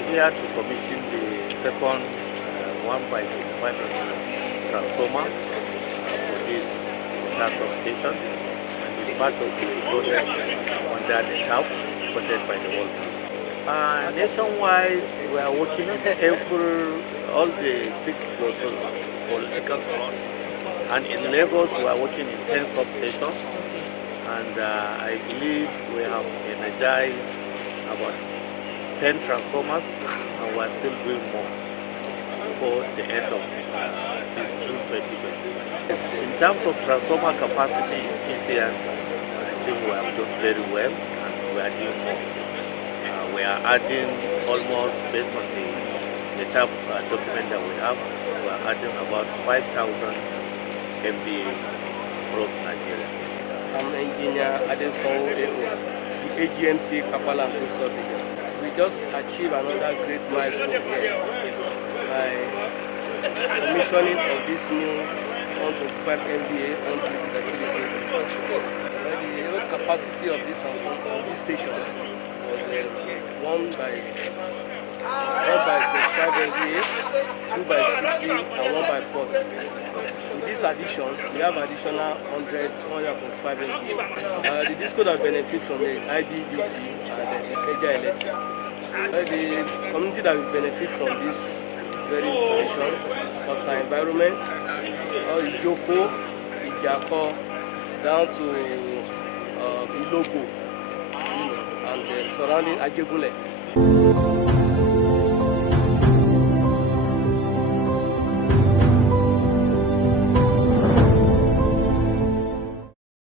are here to commission the second 1x25 transformer for this Ota substation, and it's part of the project under the TAP funded by the World Bank. Nationwide, we are working all the 6 global political zones, and in Lagos we are working in 10 substations, and I believe we have energized about 10 transformers, and we are still doing more before the end of this June 2025. In terms of transformer capacity in TCN, I think we have done very well, and we are doing more. We are adding almost, based on the TAP document that we have, we are adding about 5,000 MBA across Nigeria. I'm engineer Sango, the AGMT Kapala and Consulting. We just achieved another great milestone here by commissioning of this new 125 MVA onto the The old capacity of this station was 1 by 25 MVA, 2 by 60, and 1 by 40. With this addition, we have additional 125 MVA. The disco that benefit from the IBDC and the Ikeja Electric. The community that will benefit from this very installation, Ota environment, Ijoko, Ijagba, down to Ilogbo, and the surrounding Ijagba.